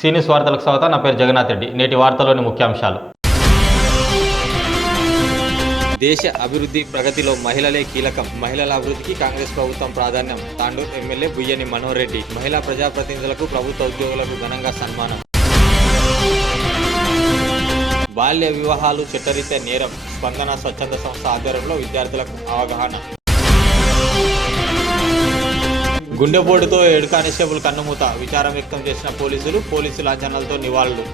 సీనియస్ వార్తలకు స్వాగతం నా పేరు జగన్నాథ్ రెడ్డి. నేటి వార్తలోని ముఖ్యాంశాలు. దేశ అభివృద్ధి ప్రగతిలో మహిళలే కీలకం. మహిళల అభివృద్ధికి కాంగ్రెస్ ప్రభుత్వం ప్రాధాన్యం. తాండూరు ఎమ్మెల్యే బుయ్యని మనోహర్ రెడ్డి. మహిళా ప్రజాప్రతినిధులకు ప్రభుత్వ ఉద్యోగులకు ఘనంగా సన్మానం. బాల్య వివాహాలు చట్టరీత్యా నేరం. స్పందన స్వచ్ఛంద సంస్థ ఆధ్వర్యంలో విద్యార్థులకు అవగాహన. గుండెపోటుతో ఏడు కానిస్టేబుల్ కన్నుమూత విచారం వ్యక్తం చేసిన పోలీసులు పోలీసు లాంఛనాలతో నివాళులు.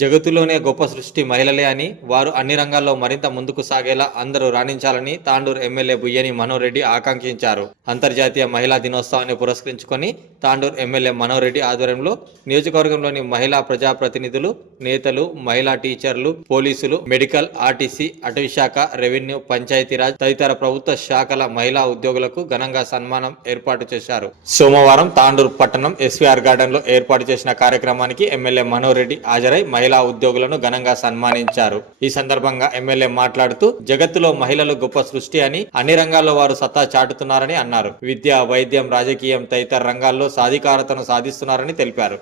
జగత్తులోనే గొప్ప సృష్టి మహిళలే అని వారు అన్ని రంగాల్లో మరింత ముందుకు సాగేలా అందరూ రాణించాలని తాండూరు ఎమ్మెల్యే బుయ్యని మనోరెడ్డి ఆకాంక్షించారు. అంతర్జాతీయ మహిళా దినోత్సవాన్ని పురస్కరించుకొని తాండూరు ఎమ్మెల్యే మనోరెడ్డి ఆధ్వర్యంలో నియోజకవర్గంలోని మహిళా ప్రజాప్రతినిధులు నేతలు మహిళా టీచర్లు పోలీసులు మెడికల్ ఆర్టీసీ అటవీ శాఖ రెవెన్యూ పంచాయతీరాజ్ తదితర ప్రభుత్వ శాఖల మహిళా ఉద్యోగులకు ఘనంగా సన్మానం ఏర్పాటు చేశారు. సోమవారం తాండూరు పట్టణం ఎస్వీఆర్ గార్డెన్లో ఏర్పాటు చేసిన కార్యక్రమానికి ఎమ్మెల్యే మనోరెడ్డి హాజరై మహిళా ఉద్యోగులను ఘనంగా సన్మానించారు. ఈ సందర్భంగా ఎమ్మెల్యే మాట్లాడుతూ జగత్తులో మహిళలు గొప్ప సృష్టి అని అన్ని రంగాల్లో వారు సత్తా చాటుతున్నారని అన్నారు. విద్య వైద్యం రాజకీయం తదితర రంగాల్లో సాధికారతను సాధిస్తున్నారని తెలిపారు.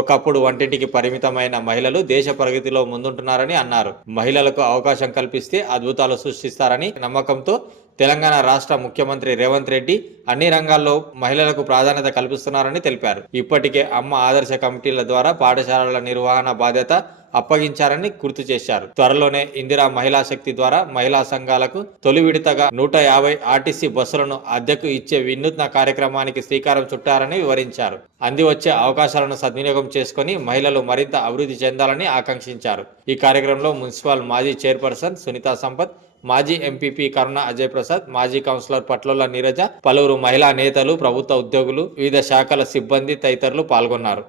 ఒకప్పుడు వంటింటికి పరిమితమైన మహిళలు దేశ ప్రగతిలో ముందుంటున్నారని అన్నారు. మహిళలకు అవకాశం కల్పిస్తే అద్భుతాలు సృష్టిస్తారని నమ్మకంతో తెలంగాణ రాష్ట్ర ముఖ్యమంత్రి రేవంత్ రెడ్డి అన్ని రంగాల్లో మహిళలకు ప్రాధాన్యత కల్పిస్తున్నారని తెలిపారు. ఇప్పటికే అమ్మ ఆదర్శ కమిటీల ద్వారా పాఠశాలల నిర్వహణ బాధ్యత అప్పగించారని గుర్తు చేశారు. త్వరలోనే ఇందిరా మహిళా శక్తి ద్వారా మహిళా సంఘాలకు తొలి విడతగా నూట యాభై ఆర్టీసీ బస్సులను అద్దెకు ఇచ్చే వినూత్న కార్యక్రమానికి శ్రీకారం చుట్టారని వివరించారు. అంది వచ్చే అవకాశాలను సద్వినియోగం చేసుకుని మహిళలు మరింత అభివృద్ధి చెందాలని ఆకాంక్షించారు. ఈ కార్యక్రమంలో మున్సిపల్ మాజీ చైర్పర్సన్ సునీతా సంపత్ మాజీ ఎంపీపీ కరుణ అజయ్ ప్రసాద్ మాజీ కౌన్సిలర్ పట్లోల నీరజ పలువురు మహిళా నేతలు ప్రభుత్వ ఉద్యోగులు వివిధ శాఖల సిబ్బంది తదితరులు పాల్గొన్నారు.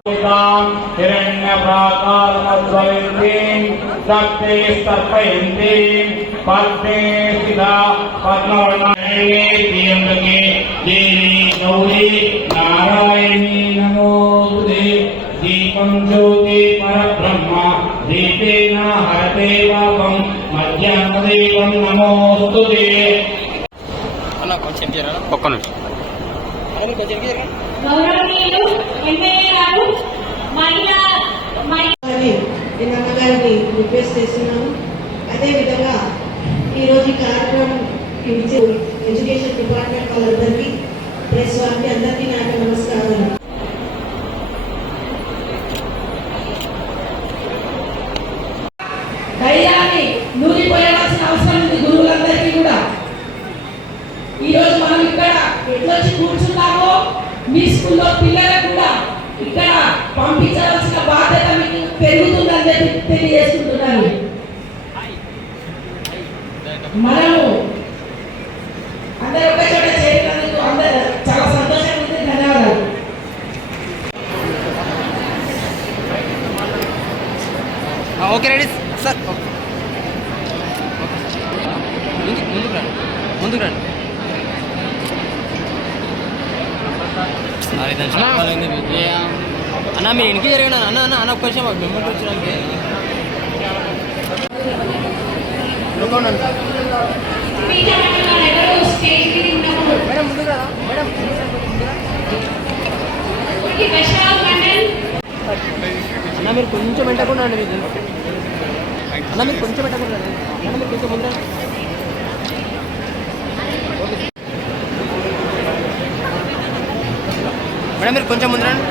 పద్మేపిత పద్మవర్ణాయే ప్రియంబకే. దేవి గౌరీ నారాయణీ నమోస్తుతే దీపం జ్యోతి పరబ్రహ్మ. దీపేన హరతే పాపం. మధ్యాహ్నదేవం నమోస్తుతే అన్న కొంచెం ఒక్క నిమిషం. గౌరవనీయులు వెంకయ్య గారు ఈరోజు ఈ కార్యక్రమం ఎడ్యుకేషన్ డిపార్ట్మెంట్ వాళ్ళందరికీ ప్రెస్ వారికి అందరికీ నాకు యొక్క నమస్కారాలు. ధైర్యాన్ని నూరిపోయవలసిన అవసరం ఉంది గురువులందరికీ కూడా. ఈరోజు మనం ఇక్కడ ఎట్లొచ్చి కూర్చున్నామో మీ స్కూల్లో పిల్లలకు కూడా ఇక్కడ పంపించవలసిన బాధ్యత మీకు పెరుగుతుందని చెప్పి మనము అందరూ ఒక చోట చేరినందుకు అందరూ చాలా సంతోషంగా ఉంది. ధన్యవాదాలు. ఓకే రెడీ సార్ ముందుకు ముందుకు రండి. ముందుకు రండి. అన్న మీరు ఇంటికి జరిగిన అన్న అన్న అన్న ఒక్క నిమిషం మిమ్మల్ని వచ్చడానికి అన్న మీరు కొంచెం పెట్టకుండా అండి మీకు అన్న మీరు కొంచెం పెట్టకుండా అన్న మీరు కొంచెం ముందు మేడం మీరు కొంచెం ముందు రండి.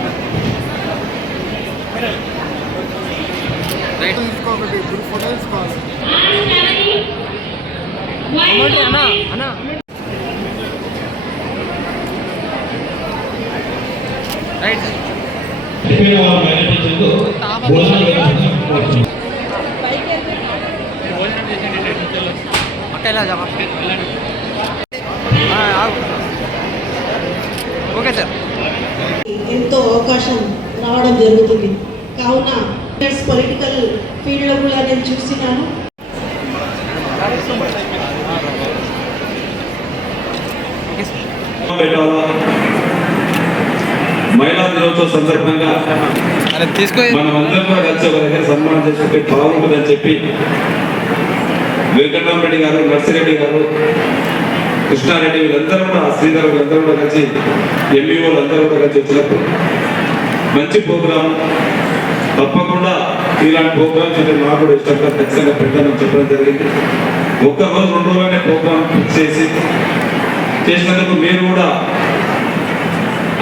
రైట్ అమ్మండి అన్న అన్న రైట్ అక్క ఇలా ఓకే సార్. ఎంతో అవకాశం రావడం జరుగుతుంది. కావున పొలిటికల్ ఫీల్డ్లో కూడా నేను చూసినాను ఓకే సార్ పెట్టాలా? మహిళా దినోత్సవం సందర్భంగా అరే తీసుకో. మనం అందరం కూడా కలిసి ఒక దగ్గర సన్మానం చేసుకుంటే బాగుంటుందని చెప్పి వెంకటరామరెడ్డి గారు నర్సిరెడ్డి గారు కృష్ణారెడ్డి వీళ్ళందరూ కూడా శ్రీధర్ వీళ్ళందరూ కూడా కలిసి ఎంఈఓలు అందరూ కూడా కలిసి వచ్చినప్పుడు మంచి ప్రోగ్రాం. తప్పకుండా ఇలాంటి ప్రోగ్రామ్స్ అంటే నాకు కూడా ఇష్టం కదా, ఖచ్చితంగా పెట్టాలని చెప్పడం జరిగింది. ఒక్క రోజు రెండు రోజులనే ప్రోగ్రామ్ ఫిక్స్ చేసి చేసినందుకు మీరు కూడా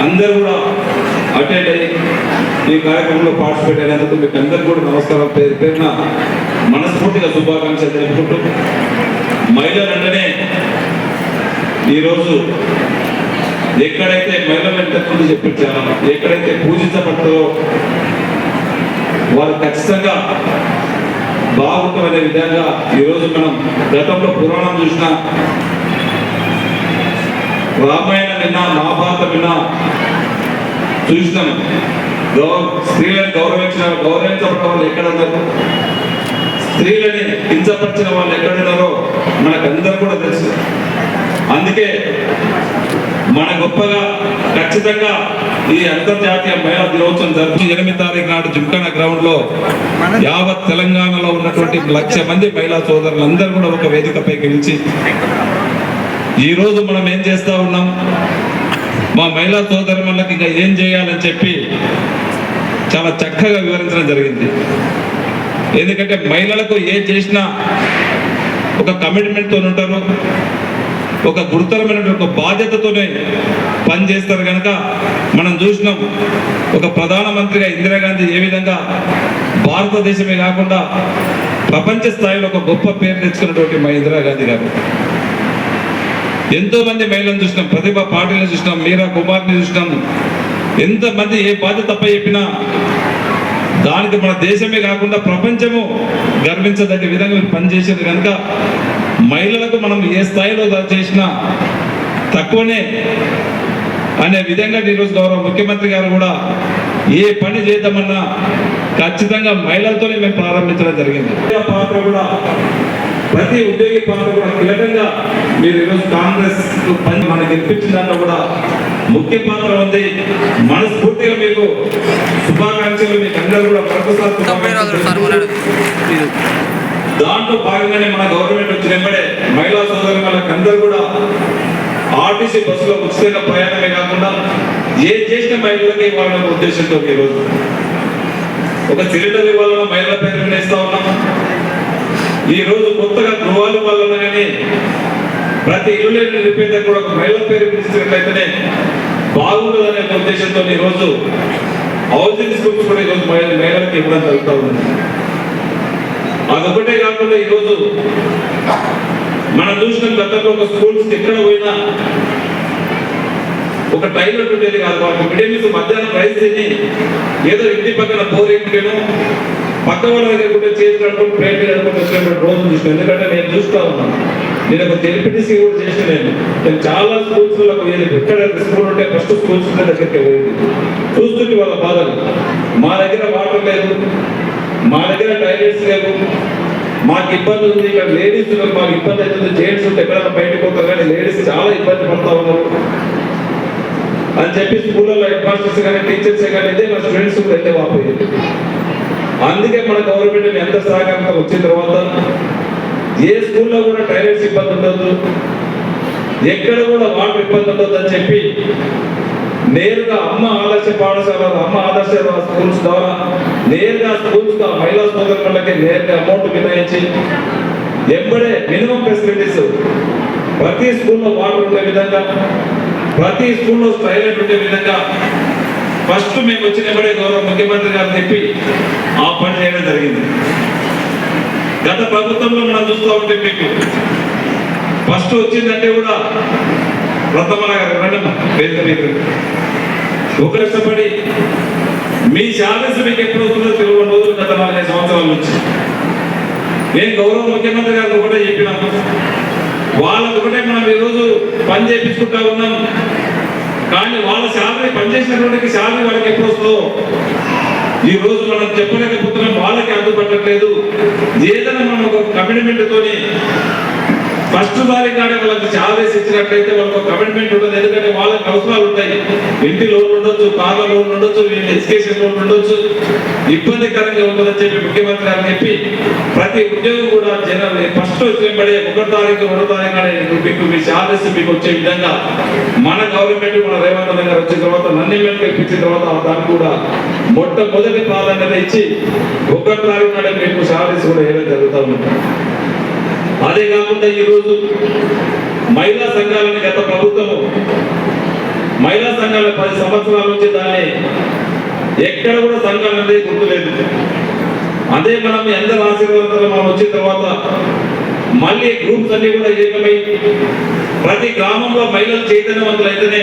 అందరూ కూడా అటెండ్ అయ్యి ఈ కార్యక్రమంలో పార్టిసిపేట్ అయినందుకు మీకు అందరికీ కూడా నమస్కారం. పేరు పేరున మనస్ఫూర్తిగా శుభాకాంక్షలు తెలుపుకుంటూ మహిళలు అంటేనే ఈరోజు ఎక్కడైతే మహిళలు ఎంతకుముందు చెప్పించారో ఎక్కడైతే పూజించబడతారో వారు ఖచ్చితంగా బాగుంటామనే విధంగా ఈరోజు మనం గతంలో పురాణం చూసిన రామాయణం విన్నా మహాభారతం విన్నా చూసినాం. గౌరవ స్త్రీలను గౌరవించిన గౌరవించబడిన వాళ్ళు ఎక్కడ ఉన్నారు స్త్రీలని కించపరిచిన వాళ్ళు ఎక్కడ ఉన్నారో మనకందరూ కూడా తెలుసు. అందుకే మన గొప్పగా ఖచ్చితంగా ఈ అంతర్జాతీయ మహిళా దినోత్సవం జరుపు ఎనిమిది తారీఖు నాడు జిమ్ఖానా గ్రౌండ్లో యావత్ తెలంగాణలో ఉన్నటువంటి లక్ష మంది మహిళా సోదరులందరూ కూడా ఒక వేదికపై గెలిచి ఈరోజు మనం ఏం చేస్తూ ఉన్నాం? మా మహిళా సోదరులకు ఇంకా ఏం చేయాలని చెప్పి చాలా చక్కగా వివరించడం జరిగింది. ఎందుకంటే మహిళలకు ఏం చేసినా ఒక కమిట్మెంట్తో ఉంటారు. ఒక గురుతరమైన ఒక బాధ్యతతోనే పని చేస్తారు కనుక మనం చూసినాం ఒక ప్రధానమంత్రిగా ఇందిరాగాంధీ ఏ విధంగా భారతదేశమే కాకుండా ప్రపంచ స్థాయిలో ఒక గొప్ప పేరు తెచ్చుకున్నటువంటి మా ఇందిరాగాంధీ గారు. ఎంతో మంది మహిళలను చూసినాం ప్రతిభ పాటిల్ని చూసినాం మీరా కుమార్ని చూసినాం. ఎంతమంది ఏ బాధ్యత తప్ప చెప్పినా దానికి మన దేశమే కాకుండా ప్రపంచము గర్వించదగ్గ విధంగా మీరు పనిచేసేది కనుక మహిళలకు మనం ఏ స్థాయిలో చేసినా తక్కువనే అనే విధంగా ఈరోజు గౌరవ ముఖ్యమంత్రి గారు కూడా ఏ పని చేద్దామన్నా ఖచ్చితంగా మహిళలతోనే మేము ప్రారంభించడం జరిగింది. పాత్ర కూడా ప్రతి ఉద్యోగి పాత్ర కూడా కీలకంగా మీరు ఈరోజు కాంగ్రెస్ పని మనకు గెలిపించిన దాంట్లో కూడా ముఖ్య పాత్ర ఉంది. మనస్ఫూర్తిగా మీకు శుభాకాంక్షలు మీకు అందరూ కూడా మరొకసారి దాంట్లో భాగంగానే మన గవర్నమెంట్ వచ్చిన వెంబడే మహిళా సోదరు వాళ్ళకి అందరూ కూడా ఆర్టీసీ బస్సులో ఉచితంగా ప్రయాణమే కాకుండా ఏ చేసిన మహిళలకి ఇవ్వాలనే ఉద్దేశంతో ఈరోజు ఒక సిలిండర్ ఇవ్వాలన్న మహిళల పేరు మీద ఇస్తా ఉన్నాం. ఈ రోజు కొత్తగా గృహాలు ఇవ్వాలన్నా కానీ ప్రతి ఇల్లు నిలిపేద కూడా ఒక మహిళ పేరు పిలిచినట్లయితేనే బాగుంటుందనే ఉద్దేశంతో ఈరోజు రోజు హౌసింగ్ స్కూల్స్ కూడా ఈరోజు మహిళ మహిళలకు ఇవ్వడం జరుగుతూ ఉంది. అదొకటే కాకుండా ఈరోజు మనం చూసిన గతంలో ఒక స్కూల్స్ ఎక్కడ పోయినా ఒక టైలర్ ఉండేది కాదు వాళ్ళకి మిడిల్ మధ్యాహ్నం ప్రైస్ తిని ఏదో ఇంటి పక్కన బోర్ పక్క వాళ్ళ దగ్గర కూడా చేసి కడుపుని ప్లేట్ కడుపుని వచ్చినటువంటి రోజు చూసిన ఎందుకంటే నేను చూస్తా ఉన్నాను. నేను ఒక తెలిపిడిసి కూడా చేసిన నేను. నేను చాలా స్కూల్స్లో ఎక్కడ స్కూల్ ఉంటే ఫస్ట్ స్కూల్స్ దగ్గరికి పోయింది. చూస్తుంటే వాళ్ళ బాధలు. మా దగ్గర వాటర్ లేదు. మా దగ్గర టాయిలెట్స్ లేవు. మాకు ఇబ్బంది ఉంది. ఇక్కడ లేడీస్ మాకు ఇబ్బంది అవుతుంది. జెంట్స్ ఉంటే ఎక్కడైనా బయటకు పోతారు. కానీ లేడీస్ చాలా ఇబ్బంది పడతా ఉన్నారు. అని చెప్పి స్కూళ్ళలో హెడ్ మాస్టర్స్ కానీ టీచర్స్ కానీ ఇదే మా స్టూడెంట్స్ కూడా అయితే వాపోయేది అందుకే మన గవర్నమెంట్ ఎంత సహకారంతో వచ్చిన తర్వాత ఏ స్కూల్లో కూడా టాయిలెట్స్ ఇబ్బంది ఉండదు. ఎక్కడ కూడా వాటర్ ఇబ్బంది ఉండదు అని చెప్పి నేరుగా అమ్మ ఆదర్శ పాఠశాల అమ్మ ఆదర్శ స్కూల్స్ ద్వారా నేరుగా స్కూల్స్ మహిళా సోదరులకి నేరుగా అమౌంట్ కేటాయించి ఎంబడే మినిమం ఫెసిలిటీస్. ప్రతి స్కూల్లో వాటర్ ఉండే విధంగా ప్రతి స్కూల్లో టాయిలెట్ ఉండే విధంగా ఫస్ట్ మేము వచ్చినప్పుడే గౌరవ ముఖ్యమంత్రి గారు చెప్పి ఆ పని చేయడం జరిగింది. గత ప్రభుత్వంలో మనం చూస్తూ ఉంటే మీకు ఫస్ట్ వచ్చిందంటే కూడా రతమల గారు మేడం వేదిక మీకు. ఒక కష్టపడి మీ శాలరీస్ మీకు ఎప్పుడు వస్తుందో తెలియని రోజులు గత నాలుగైదు సంవత్సరాల నుంచి. నేను గౌరవ ముఖ్యమంత్రి గారు ఒకటే చెప్పినాను వాళ్ళకు ఒకటే మనం ఈరోజు పని చేపించుకుంటా ఉన్నాం. కానీ వాళ్ళ శాలరీ పనిచేసినటువంటి శాలరీ వాళ్ళకి ఎప్పుడు వస్తుందో? ఈ రోజు మనం చెప్పలేకపోతున్నాం వాళ్ళకి అందుపట్టట్లేదు ఏదైనా మనం ఒక కమిట్మెంట్ తోని ఫస్ట్ సారి కానీ వాళ్ళకి శాలరీస్ ఇచ్చినట్లయితే వాళ్ళకి కమిట్మెంట్ ఉంటుంది. ఎందుకంటే వాళ్ళకి అవసరాలు ఉంటాయి. ఇంటి లోన్ ఉండొచ్చు కార్ల లోన్ ఉండొచ్చు వీళ్ళ ఎడ్యుకేషన్ లోన్ ఉండొచ్చు. ఇబ్బందికరంగా ఉంటుందని చెప్పి ముఖ్యమంత్రి అని చెప్పి ప్రతి ఉద్యోగం కూడా జనరల్ ఫస్ట్ వెంబడే ఒకటో తారీఖు రెండో తారీఖు మీకు మీ శాలరీస్ మీకు వచ్చే విధంగా మన గవర్నమెంట్ మన రేవంత్ రెడ్డి గారు వచ్చిన తర్వాత నన్ను ఎమ్మెల్యే ఇప్పించిన తర్వాత దానికి కూడా మొట్టమొదటి ప్రాధాన్యత ఇచ్చి ఒకటో తారీఖు నాడే మీకు శాలరీస్ కూడా ఏమైనా జరుగుతూ ఉంది. అదే కాకుండా ఈరోజు మహిళా సంఘాలని గత ప్రభుత్వం మహిళా సంఘాల పది సంవత్సరాల నుంచి దాన్ని ఎక్కడ కూడా సంఘాలు అనేది గుర్తులేదు అదే మనం ఎంత ఆశీర్వాదాలు మనం వచ్చిన తర్వాత మళ్ళీ గ్రూప్స్ అన్ని కూడా ఏకమై ప్రతి గ్రామంలో మహిళలు చైతన్యవంతులు అయితేనే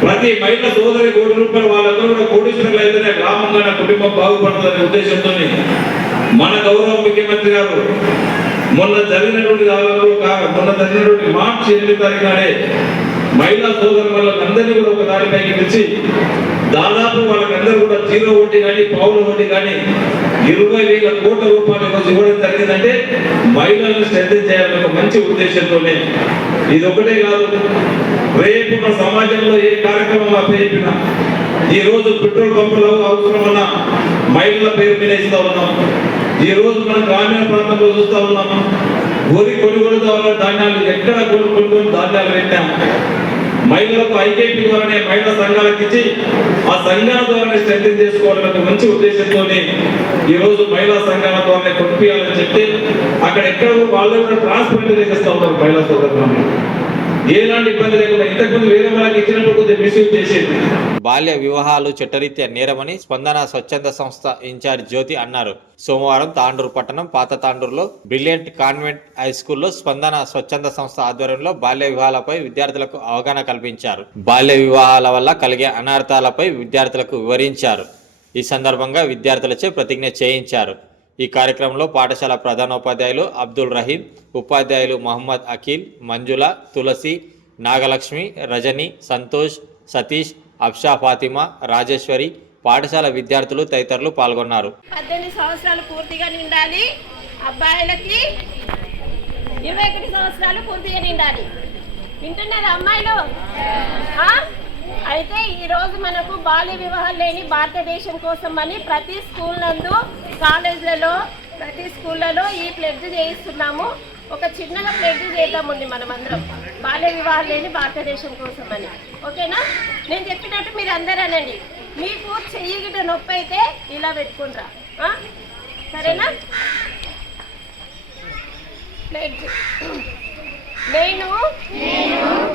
ప్రతి మహిళ సోదరి కోటి రూపాయలు వాళ్ళందరూ కూడా కోటీశ్వరులు అయితేనే గ్రామంగా కుటుంబం బాగుపడుతుందనే ఉద్దేశంతో మన గౌరవ ముఖ్యమంత్రి గారు మొన్న జరిగినటువంటి దానిలో కా- మొన్న జరిగినటువంటి మార్చి ఎనిమిది తారీఖు నాడే మహిళా సోదరు వాళ్ళకి అందరినీ కూడా ఒక దారిపైకి పిలిచి దాదాపు వాళ్ళకందరూ కూడా జీరో వడ్డీ కానీ పావుల వడ్డీ కానీ ఇరవై వేల కోట్ల రూపాయలు రోజు ఇవ్వడం జరిగిందంటే మహిళలను శ్రద్ధ చేయాలనే ఒక మంచి ఉద్దేశంతోనే. ఇది ఒకటే కాదు రేపు మన సమాజంలో ఏ కార్యక్రమం అప్పచెప్పినా ఈ రోజు పెట్రోల్ పంపులో అవసరం ఉన్న మహిళల పేరు మీద ఇస్తా ఉన్నాం. ఈ రోజు మనం గ్రామీణ ప్రాంతంలో చూస్తా ఉన్నాము వరి కొనుగోలు ద్వారా ధాన్యాలు ఎక్కడ కొనుక్కుంటూ ధాన్యాలు పెట్టాము మహిళలకు ఐకేపీ ద్వారానే మహిళా సంఘాలకు ఇచ్చి ఆ సంఘాల ద్వారానే స్ట్రెంగ్ చేసుకోవాలనే మంచి ఉద్దేశంతోనే ఈ రోజు మహిళా సంఘాల ద్వారానే కొనిపించాలని చెప్తే అక్కడ ఎక్కడ వాళ్ళు కూడా ట్రాన్స్పరెంట్ చేసేస్తా ఉన్నారు మహిళా సోదరులు. ఇబ్బంది లేకుండా ఇంతకుముందు వేరే వాళ్ళకి ఇచ్చినప్పుడు కొద్దిగా మిస్యూజ్ చేసేది. బాల్య వివాహాలు చట్టరీత్యా నేరమని స్పందన స్వచ్ఛంద సంస్థ ఇన్ఛార్జ్ జ్యోతి అన్నారు. సోమవారం తాండూరు పట్టణం పాత తాండూరులో బ్రిలియంట్ కాన్వెంట్ హై స్కూల్లో స్పందన స్వచ్ఛంద సంస్థ ఆధ్వర్యంలో బాల్య వివాహాలపై విద్యార్థులకు అవగాహన కల్పించారు. బాల్య వివాహాల వల్ల కలిగే అనర్థాలపై విద్యార్థులకు వివరించారు. ఈ సందర్భంగా విద్యార్థులచే ప్రతిజ్ఞ చేయించారు. ఈ కార్యక్రమంలో పాఠశాల ప్రధానోపాధ్యాయులు అబ్దుల్ రహీం ఉపాధ్యాయులు మహమ్మద్ అఖిల్ మంజుల తులసి నాగలక్ష్మి రజని సంతోష్ సతీష్ అబ్షా ఫాతిమా రాజేశ్వరి పాఠశాల విద్యార్థులు తదితరులు పాల్గొన్నారు. పద్దెనిమిది సంవత్సరాలు పూర్తిగా నిండాలి. అబ్బాయిలకి ఇరవై ఒకటి సంవత్సరాలు పూర్తిగా నిండాలి. వింటున్నారు అమ్మాయిలు? అయితే ఈరోజు మనకు బాల్య వివాహాలు లేని భారతదేశం కోసం అని ప్రతి స్కూల్ నందు కాలేజీలలో ప్రతి స్కూళ్ళలో ఈ ప్లెడ్జ్ చేయిస్తున్నాము. ఒక చిన్నగా ప్లెడ్జ్ చేద్దామండి మనం అందరం బాల్య వివాహాలు లేని భారతదేశం కోసం అని. ఓకేనా? నేను చెప్పినట్టు మీరు అందరు అనండి. మీకు చెయ్యి గిట నొప్పి అయితే ఇలా పెట్టుకుంటారా సరేనా? ప్లెడ్జ్ నేను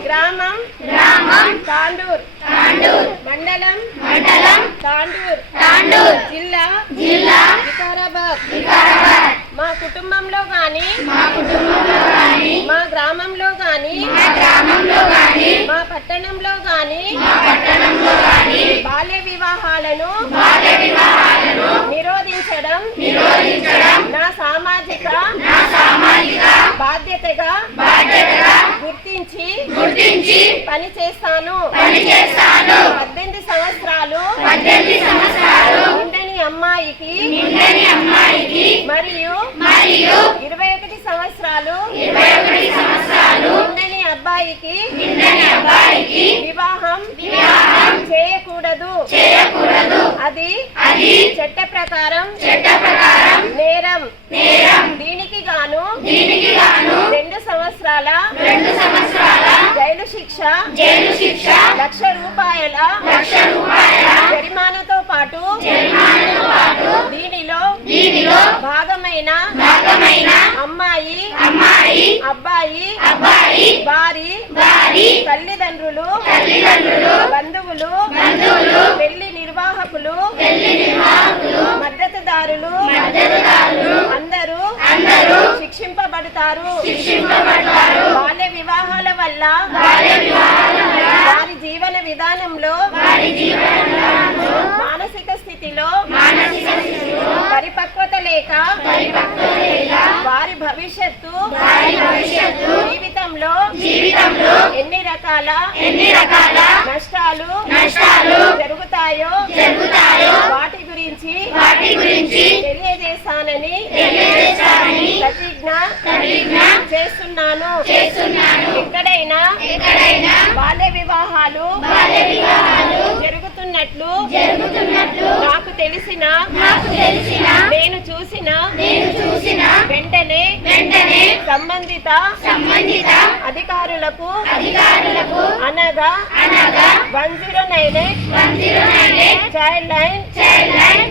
గ్రామం. గ్రామం. తాండూర్. తాండూర్. మండలం. మండలం. తాండూర్. తాండూర్. జిల్లా. జిల్లా. వికారాబాద్. వికారాబాద్. మా కుటుంబంలో గాని. మా కుటుంబంలో గాని. మా గ్రామంలో గాని. మా గ్రామంలో గాని. మా పట్టణంలో గాని. మా పట్టణంలో గాని. బాల్య వివాహాలను. బాల్య వివాహాలను. నిరోధించడం. నిరోధించడం. నా సామాజిక. నా సామాజిక బాధ్యతగా గుర్తించి గుర్తించి పని చేస్తాను పని చేస్తాను పద్దెనిమిది సంవత్సరాలు పద్దెనిమిది సంవత్సరాలు నిండని అమ్మాయికి నిండని అమ్మాయికి మరియు మరియు ఇరవై ఒకటి సంవత్సరాలు ఇరవై ఒకటి సంవత్సరాలు నిండని అబ్బాయికి నిండని అబ్బాయికి వివాహం వివాహం చేయకూడదు. చేయకూడదు. అది అది చట్ట ప్రకారం చట్ట ప్రకారం నేరం. నేరం. దీనికి గాను దీనికి గాను రెండు సంవత్సరాల రెండు సంవత్సరాల జైలు శిక్ష జైలు శిక్ష లక్ష రూపాయల లక్ష రూపాయల జరిమానాతో పాటు జరిమానాతో పాటు దీనిలో దీనిలో భాగమైన భాగమైన అమ్మాయి అమ్మాయి అబ్బాయి అబ్బాయి వారి వారి తల్లిదండ్రులు తల్లిదండ్రులు బంధువులు బంధువులు పెళ్ళి నిర్వాహకులు పెళ్ళి నిర్వాహకులు మద్దతుదారులు మద్దతుదారులు శిక్షింపబడతారు. శిక్షింపబడతారు. బాల్య వివాహాల వల్ల బాల్య వివాహాల వల్ల వారి జీవన విధానంలో మానసిక స్థితిలో మానసిక స్థితిలో పరిపక్వత లేక పరిపక్వత లేక వారి భవిష్యత్తు వారి భవిష్యత్తు జీవితంలో జీవితంలో ఎన్ని రకాల ఎన్ని రకాల నష్టాలు నష్టాలు జరుగుతాయో జరుగుతాయో వాటి గురించి వాటి గురించి తెలియజేస్తానని తెలియజేస్తానని ప్రతిజ్ఞ ప్రతిజ్ఞ చేస్తున్నాను. చేస్తున్నాను. ఎక్కడైనా ఎక్కడైనా బాల్య వివాహ వివాహాలు జరుగుతున్నట్లు నాకు తెలిసిన నేను చూసిన వెంటనే సంబంధిత అధికారులకు అనగా one zero nine child line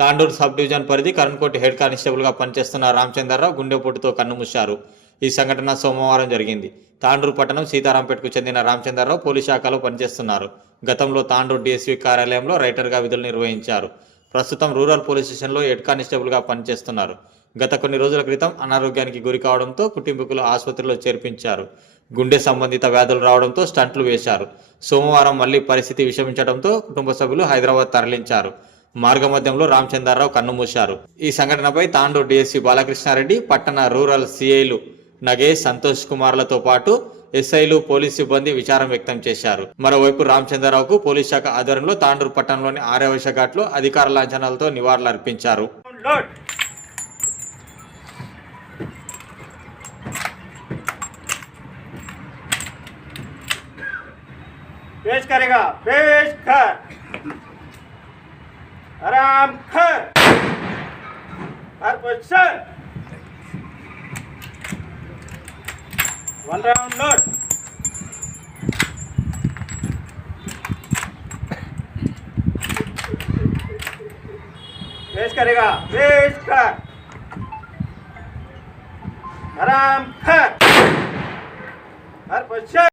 Tandur sub division పరిధి కరణ్కోటి హెడ్ కానిస్టేబుల్గా పనిచేస్తున్న రామచంద్రరావు గుండెపోటుతో కన్నుమూశారు ఈ సంఘటన సోమవారం జరిగింది. తాండూరు పట్టణం సీతారాంపేటకు చెందిన రామచంద్రరావు పోలీస్ శాఖలో పనిచేస్తున్నారు. గతంలో తాండూరు డిఎస్పీ కార్యాలయంలో రైటర్గా విధులు నిర్వహించారు. ప్రస్తుతం రూరల్ పోలీస్ స్టేషన్లో హెడ్ కానిస్టేబుల్గా పనిచేస్తున్నారు. గత కొన్ని రోజుల క్రితం అనారోగ్యానికి గురి కావడంతో కుటుంబీకులు ఆసుపత్రిలో చేర్పించారు. గుండె సంబంధిత వ్యాధులు రావడంతో స్టంట్లు వేశారు. సోమవారం మళ్ళీ పరిస్థితి విషమించడంతో కుటుంబ సభ్యులు హైదరాబాద్ తరలించారు. మార్గమధ్యంలో రామచంద్రరావు కన్నుమూశారు ఈ సంఘటనపై తాండూరు డిఎస్సీ బాలకృష్ణారెడ్డి పట్టణ రూరల్ సిఐలు నగేష్ సంతోష్ కుమార్లతో పాటు ఎస్ఐలు పోలీస్ సిబ్బంది విచారం వ్యక్తం చేశారు మరోవైపు రామచంద్రరావుకు పోలీస్ శాఖ ఆధ్వర్యంలో తాండూరు పట్టణంలోని ఆర్యవశ ఘాట్లో అధికార లాంఛనాలతో నివాళులర్పించారు पेश करेगा पेश कर आराम कर हर पोजीशन। वन राउंड लोड पेश करेगा, पेश कर। आराम कर हर पोजीशन।